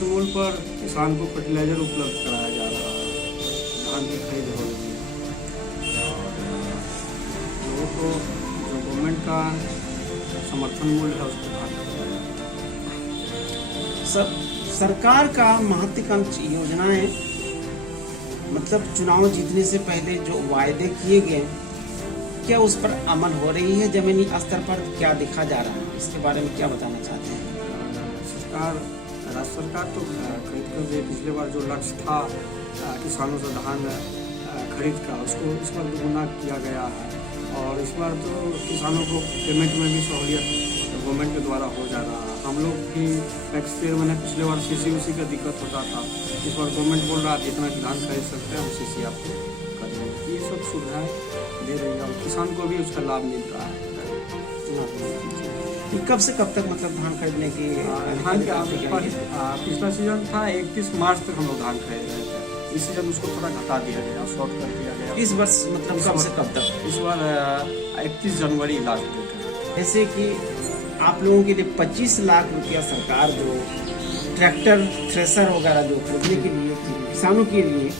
उचित मूल्य पर किसान को फर्टिलाइजर उपलब्ध कराया जा रहा है, धान की खरीद हो रही है और लोगों को जो गवर्नमेंट का समर्थन मूल्य है उसको धान खरीदा जा रहा है। सरकार का महत्वाकांक्षी योजनाएं मतलब चुनाव जीतने से पहले जो वायदे किए गए क्या उस पर अमल हो रही है? जमीनी स्तर पर क्या देखा जा रहा है, इसके बारे में क्या बताना चाहते हैं? राज्य सरकार तो खरीद कर दे। पिछले बार जो लक्ष्य था किसानों से धान खरीद का, उसको इस बार दुगुना किया गया है और इस बार तो किसानों को पेमेंट में भी सहूलियत गवर्नमेंट के द्वारा हो जा रहा है। हम लोग भी टैक्स पेयर मैंने पिछले बार सीसी उसी का दिक्कत होता था, इस बार गवर्नमेंट बोल रहा है जितना कि धान खरीद सकते हैं हम सीसी आपको कर देंगे। ये सब सुविधाएँ दे रही है और किसान को भी उसका लाभ मिल रहा है। कब से कब तक मतलब धान खरीदने की धान के पिछला सीजन था 31 मार्च तक हम लोग धान खरीद रहे थे, इस सीजन उसको थोड़ा घटा दिया गया, शॉर्ट कर दिया गया। इस वर्ष मतलब कब से कब तक? इस बार 31 जनवरी लास्ट डेट है। जैसे कि आप लोगों के लिए 25 लाख रुपया सरकार जो ट्रैक्टर थ्रेसर वगैरह जो खरीदने के लिए किसानों के लिए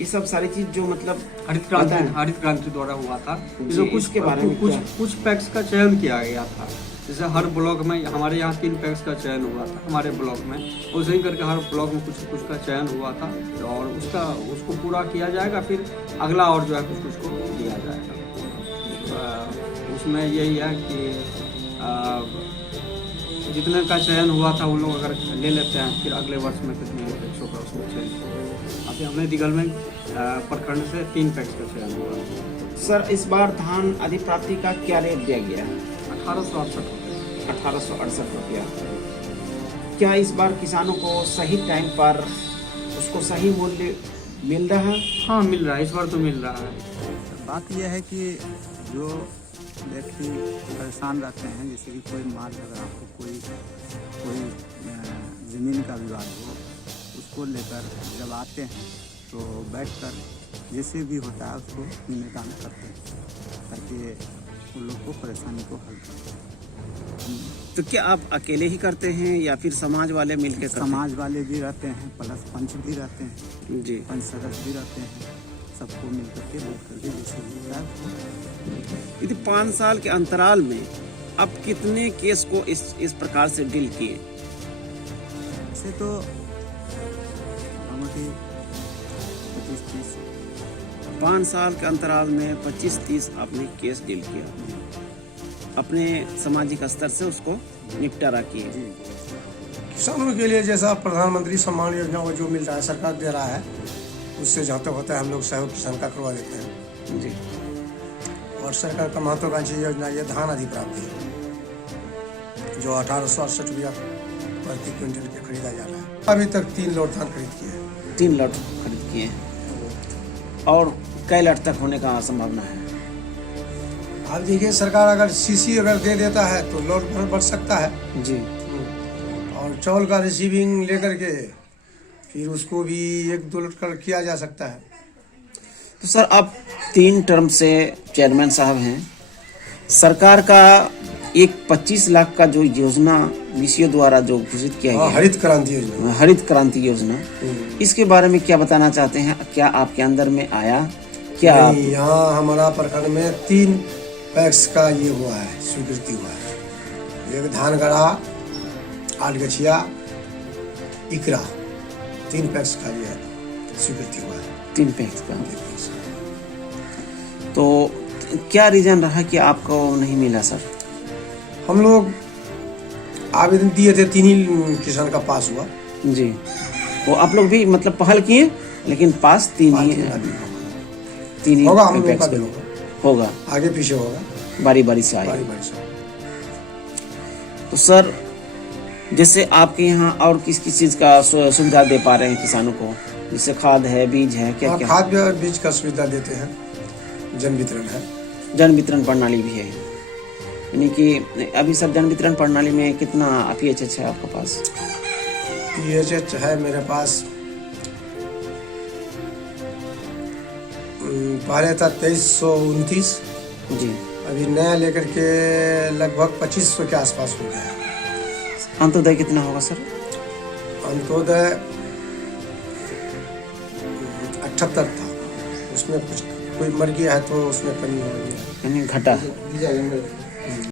ये सब सारी चीज जो मतलब हरित क्रांति द्वारा हुआ था, जो कुछ के बारे में कुछ पैक्स का चयन किया गया था। जैसे हर ब्लॉक में हमारे यहाँ 3 पैक्स का चयन हुआ था हमारे ब्लॉक में, वैसे ही करके हर ब्लॉक में कुछ का चयन हुआ था और उसको पूरा किया जाएगा, फिर अगला और जो है कुछ को दिया जाएगा। उसमें यही है कि जितने का चयन हुआ था वो लोग अगर ले लेते हैं, फिर अगले वर्ष में कितने पैक्सों का उसमें चयन होगा। अभी हमने दिगलमैंग प्रखंड से 3 पैक्स का चयन हुआ। सर इस बार धान अधिप्राप्ति का क्या रेट दिया गया है? 1868 रुपया। क्या इस बार किसानों को सही टाइम पर उसको सही मूल्य मिल रहा है? हाँ मिल रहा है, इस बार तो मिल रहा है। बात यह है कि जो व्यक्ति परेशान रहते हैं, जैसे कि कोई माल अगर आपको कोई ज़मीन का विवाद हो, उसको लेकर जब आते हैं तो बैठकर जैसे भी होता है उसको निदान करते हैं ताकि उन लोग को परेशानी को हल करें। तो क्या आप अकेले ही करते हैं या फिर समाज वाले मिलकर करते हैं? समाज वाले भी रहते हैं, प्लस पंच भी रहते हैं जी, पंच सदस्य भी रहते हैं, सबको मिलकर के बैठ करके जैसे होता है। यदि 5 साल के अंतराल में अब कितने केस को इस प्रकार से डील किए? ऐसे तो 25-30 5 साल के अंतराल में 25-30 आपने केस डील किया, अपने सामाजिक स्तर से उसको निपटारा किए। किसानों के लिए जैसा प्रधानमंत्री सम्मान योजना वो जो मिल रहा है सरकार दे रहा है, उससे जहाँ तक होता है हम लोग सहयोग किसान का करवा देते हैं जी। और सरकार का महत्वाकांक्षी योजना ये धान अधिप्राप्ति है जो 1868 रुपया प्रति क्विंटल के खरीदा जा रहा है। अभी तक 3 लॉट धान खरीद किए हैं। 3 लॉट खरीद किए और कई लॉट तक होने का संभावना है? आप देखिए सरकार अगर सीसी अगर दे देता है तो लॉट बढ़ सकता है जी, और चावल का रिसीविंग लेकर के फिर उसको भी 1-2 लॉट कर किया जा सकता है। तो सर आप 3 टर्म से चेयरमैन साहब हैं, सरकार का एक 25 लाख का जो योजना डीसीओ द्वारा जो घोषित किया गया हरित क्रांति योजना, हरित क्रांति योजना, इसके बारे में क्या बताना चाहते हैं? क्या आपके अंदर में आया क्या? यहाँ हमारा प्रखंड में 3 पैक्स का ये हुआ है, स्वीकृति हुआ है। एक धानगढ़ा, आलगछिया, इकरा, 3 पैक्स का ये स्वीकृति हुआ है। 3 पैक्स का। तो क्या रीजन रहा कि आपको नहीं मिला सर? हम लोग आवेदन दिए थे, 3 ही किसान का पास हुआ जी। वो आप लोग भी मतलब पहल किए लेकिन पास 3 ही है। 3 ही होगा, हम लोग का भी होगा, आगे पीछे होगा, बारी बारी से आएगा। तो सर जैसे आपके यहाँ और किस किस चीज़ का सुविधा दे पा रहे हैं किसानों को? जैसे खाद है, बीज है, क्या क्या? खाद और बीज का सुविधा देते हैं, जन वितरण है, जन वितरण प्रणाली भी है। यानी कि अभी सब जन वितरण प्रणाली में कितना PHH है आपके पास? PHH है मेरे पास पहले था 2329 जी, अभी नया लेकर के लगभग 2500 के आसपास हो गया है। अंत्योदय कितना होगा सर? अंत्योदय 78 था, उसमें कुछ कोई मर गया है तो उसमें कमी हो गई है। यानी घटा है।